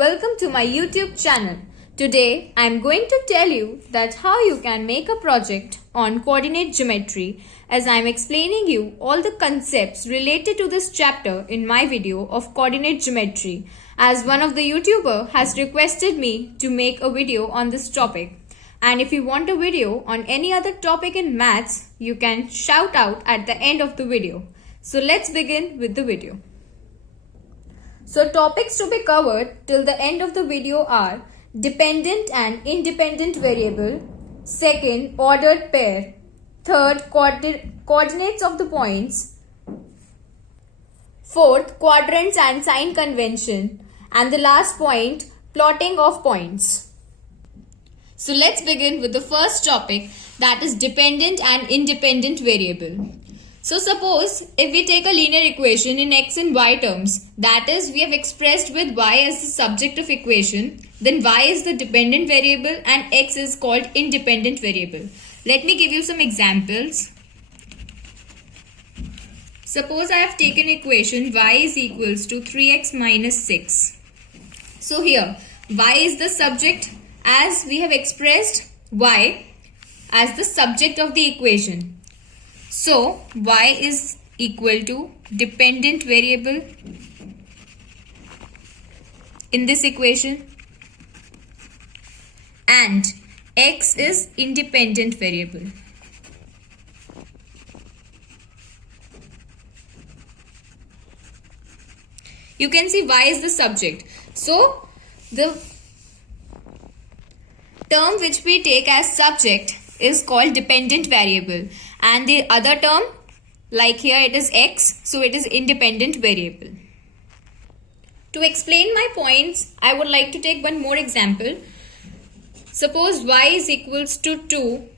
welcome to my YouTube channel. Today I am going to tell you that how you can make a project on coordinate geometry as I am explaining you all the concepts related to this chapter in my video of coordinate geometry, as one of the YouTuber has requested me to make a video on this topic. And if you want a video on any other topic in maths, you can shout out at the end of the video. So let's begin with the video. So topics to be covered till the end of the video are dependent and independent variable, second ordered pair, third coordinates of the points, fourth quadrants and sign convention, and the last point plotting of points. So let's begin with the first topic, that is dependent and independent variable. So suppose if we take a linear equation in x and y terms, that is we have expressed with y as the subject of equation, then y is the dependent variable and x is called independent variable. Let me give you some examples. Suppose I have taken equation y is equals to 3x minus 6. So here y is the subject as we have expressed y as the subject of the equation. So y is equal to dependent variable in this equation and x is independent variable. You can see y is the subject. So the term which we take as subject is called dependent variable, and the other term, like here it is x, so it is independent variable. To explain my points, I would like to take one more example. Suppose y is equals to 2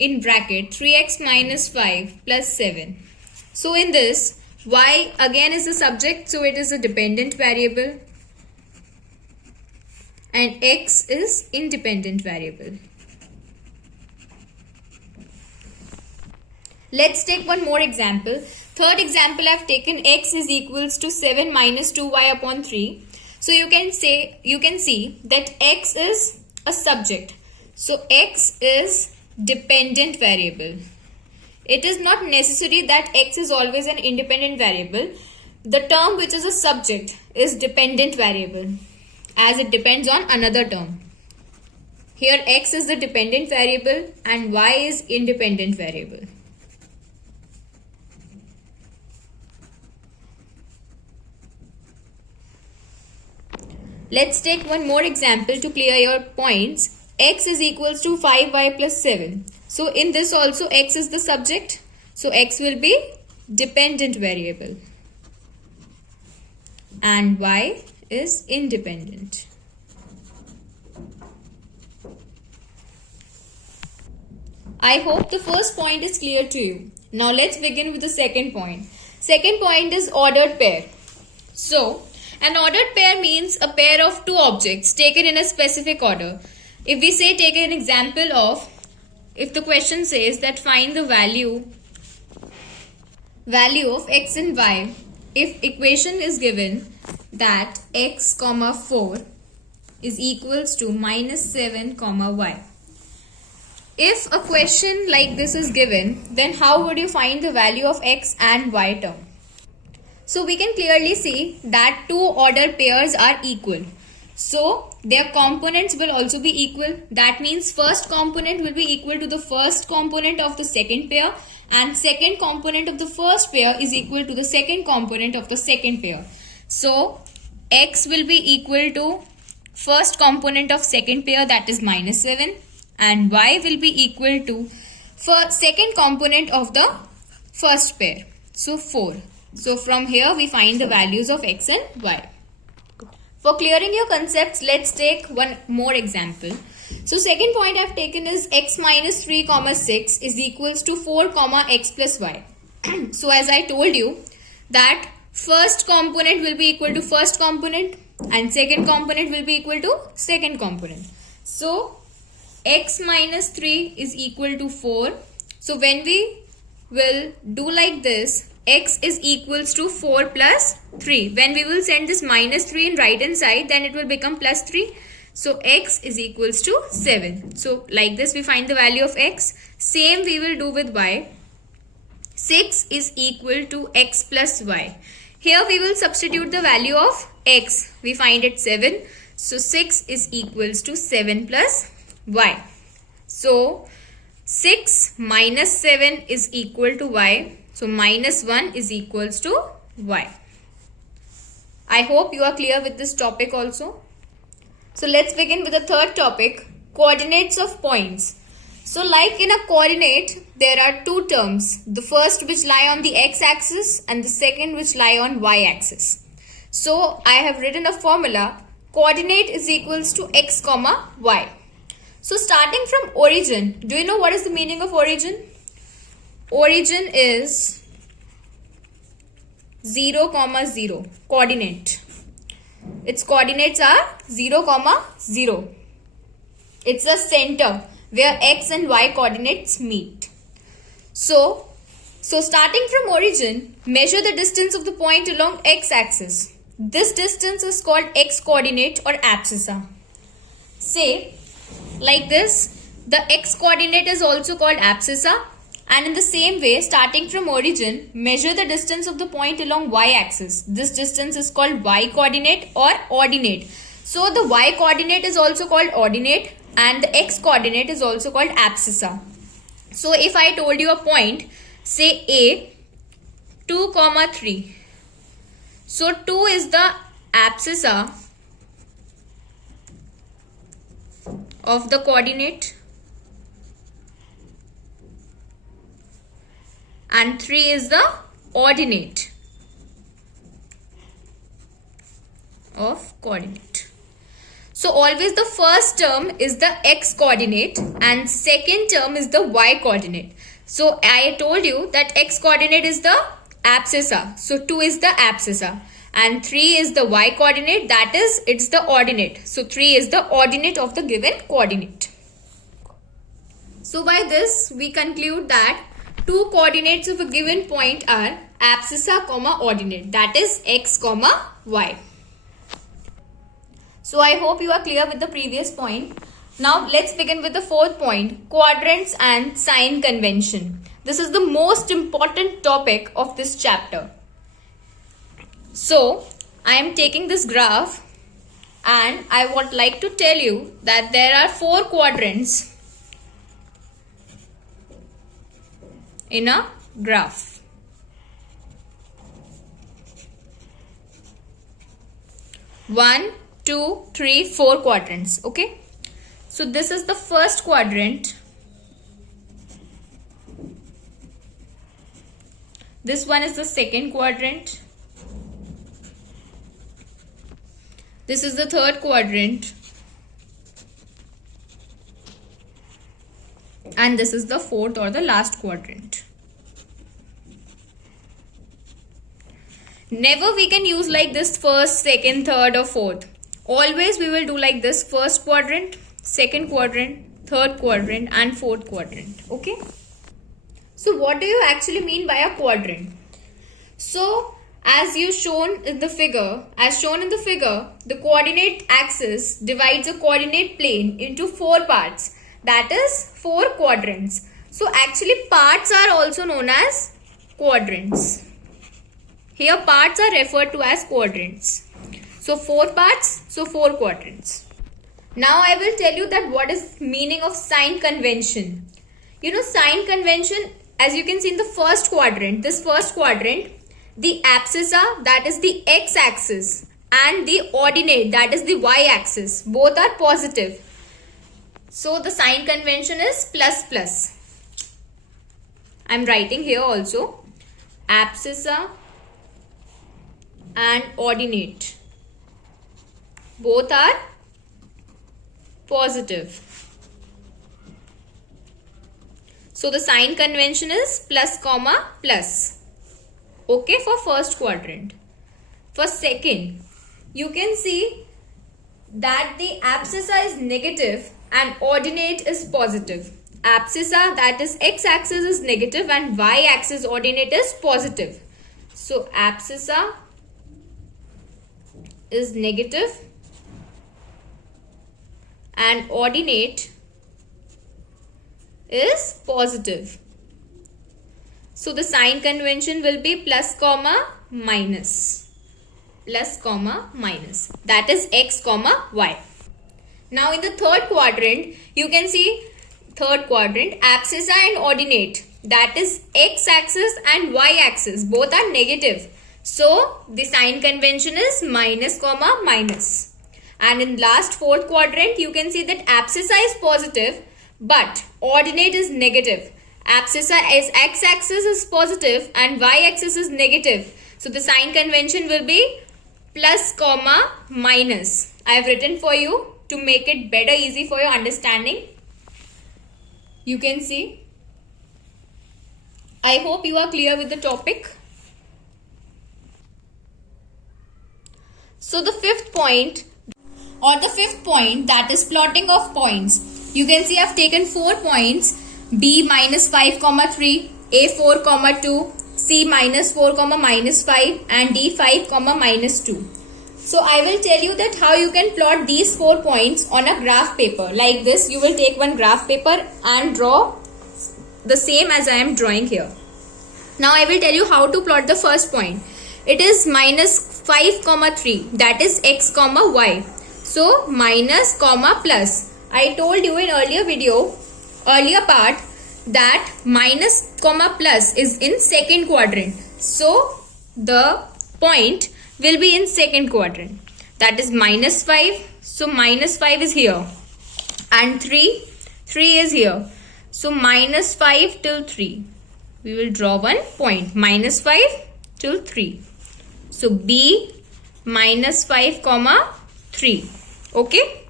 in bracket 3x minus 5 plus 7. So in this, y again is the subject, so it is a dependent variable and x is independent variable. Let's take one more example. Third example I have taken x is equals to 7 minus 2y upon 3. So you can see that x is a subject. So x is dependent variable. It is not necessary that x is always an independent variable. The term which is a subject is dependent variable as it depends on another term. Here x is the dependent variable and y is independent variable. Let's take one more example to clear your points. X is equals to 5y plus 7. So in this also x is the subject. So x will be dependent variable and y is independent. I hope the first point is clear to you. Now let's begin with the second point. Second point is ordered pair. So an ordered pair means a pair of two objects taken in a specific order. If we say take an example of, if the question says that find the value of x and y, if equation is given that x comma 4 is equals to minus 7 comma y. If a question like this is given, then how would you find the value of x and y term? So we can clearly see that two ordered pairs are equal. So their components will also be equal. That means first component will be equal to the first component of the second pair and second component of the first pair is equal to the second component of the second pair. So x will be equal to first component of second pair, that is minus 7, and y will be equal to second component of the first pair, so 4. So from here we find the values of x and y. For clearing your concepts, let's take one more example. So second point I have taken is x minus 3 comma 6 is equals to 4 comma x plus y. So as I told you that first component will be equal to first component and second component will be equal to second component. So x minus 3 is equal to 4. So when we will do like this, x is equals to 4 plus 3. When we will send this minus 3 in right hand side, then it will become plus 3. So x is equals to 7. So like this we find the value of x. Same we will do with y. 6 is equal to x plus y. Here we will substitute the value of x. We find it 7. So 6 is equals to 7 plus y. So 6 minus 7 is equal to y. So minus 1 is equals to y. I hope you are clear with this topic also. So let's begin with the third topic, coordinates of points. So like in a coordinate, there are two terms. The first which lie on the x-axis and the second which lie on y-axis. So I have written a formula, coordinate is equals to x comma y. So starting from origin, do you know what is the meaning of origin? Origin is 0, 0, coordinate. Its coordinates are 0, 0. It's a center where x and y coordinates meet. So starting from origin, measure the distance of the point along x-axis. This distance is called x-coordinate or abscissa. Say, like this, the x-coordinate is also called abscissa. And in the same way, starting from origin, measure the distance of the point along y-axis. This distance is called y-coordinate or ordinate. So the y-coordinate is also called ordinate and the x-coordinate is also called abscissa. So if I told you a point, say A, 2, 3. So 2 is the abscissa of the coordinate. And 3 is the ordinate of coordinate. So always the first term is the x coordinate and second term is the y coordinate. So I told you that x coordinate is the abscissa. So 2 is the abscissa and 3 is the y coordinate, that is it's the ordinate. So 3 is the ordinate of the given coordinate. So by this we conclude that two coordinates of a given point are abscissa comma ordinate, that is x comma y. So I hope you are clear with the previous point. Now let's begin with the fourth point, quadrants and sign convention. This is the most important topic of this chapter. So I am taking this graph and I would like to tell you that there are 4 quadrants in a graph. One, 2, 3, 4 quadrants. Okay. So this is the first quadrant. This one is the second quadrant. This is the third quadrant. And this is the fourth or the last quadrant. Never we can use like this first, second, third or fourth. Always we will do like this, first quadrant, second quadrant, third quadrant and fourth quadrant. Okay. So what do you actually mean by a quadrant? So as shown in the figure, the coordinate axis divides a coordinate plane into 4 parts. That is 4 quadrants. So actually parts are also known as quadrants. Here parts are referred to as quadrants. So 4 parts, so 4 quadrants. Now I will tell you that what is meaning of sign convention. You know, sign convention, as you can see in the first quadrant, this first quadrant, the abscissa, that is the x-axis, and the ordinate, that is the y-axis, both are positive. So the sign convention is plus plus. I am writing here also abscissa and ordinate, both are positive. So the sign convention is plus comma plus. Okay, for first quadrant. For second, you can see that the abscissa is negative and ordinate is positive. Abscissa, that is x-axis, is negative and y-axis ordinate is positive. So abscissa is negative and ordinate is positive. So the sign convention will be plus comma minus. Plus comma minus. That is x comma y. Now in the third quadrant, you can see third quadrant, abscissa and ordinate. That is x-axis and y-axis. Both are negative. So the sign convention is minus comma minus. And in last fourth quadrant, you can see that abscissa is positive but ordinate is negative. Abscissa is x-axis is positive and y-axis is negative. So the sign convention will be plus comma minus. I have written for you to make it better easy for your understanding. You can see. I hope you are clear with the topic. So the fifth point that is plotting of points. You can see I have taken 4 points. B minus 5 comma 3, A 4 comma 2, C minus 4 comma minus 5 and D 5 comma minus 2. So I will tell you that how you can plot these 4 points on a graph paper. Like this, you will take one graph paper and draw the same as I am drawing here. Now I will tell you how to plot the first point. It is minus 5 comma 3, that is x comma y. So minus comma plus. I told you in earlier part that minus comma plus is in second quadrant. So the point will be in second quadrant. That is minus 5. So minus 5 is here. And 3 is here. So minus 5 till 3. We will draw one point. Minus 5 till 3. So B minus 5 comma 3. Okay.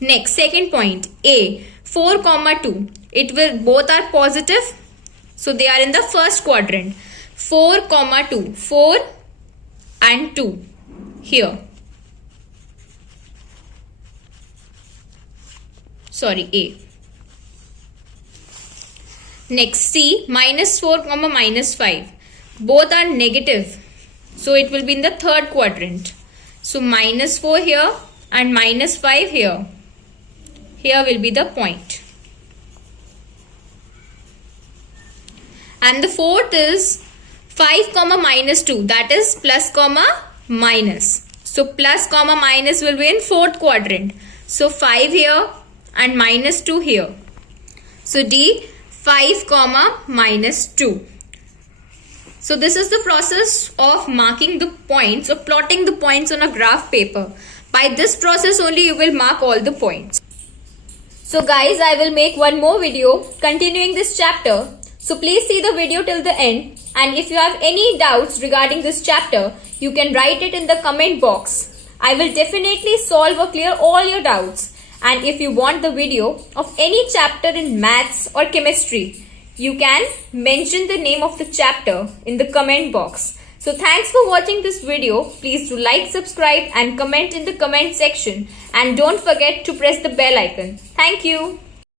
Next, second point. A 4 comma 2. It will, both are positive. So they are in the first quadrant. 4 comma 2. 4 and 2 here. Sorry, A. Next, C minus 4 comma minus 5. Both are negative. So it will be in the third quadrant. So minus 4 here and minus 5 here. Here will be the point. And the fourth is 5 comma minus 2. That is plus comma minus. So plus comma minus will be in fourth quadrant. So 5 here and minus 2 here. So D 5 comma minus 2. So this is the process of marking the points or plotting the points on a graph paper. By this process only you will mark all the points. So guys, I will make one more video continuing this chapter. So please see the video till the end. And if you have any doubts regarding this chapter, you can write it in the comment box. I will definitely solve or clear all your doubts. And if you want the video of any chapter in maths or chemistry, you can mention the name of the chapter in the comment box. So thanks for watching this video. Please do like, subscribe and comment in the comment section. And don't forget to press the bell icon. Thank you.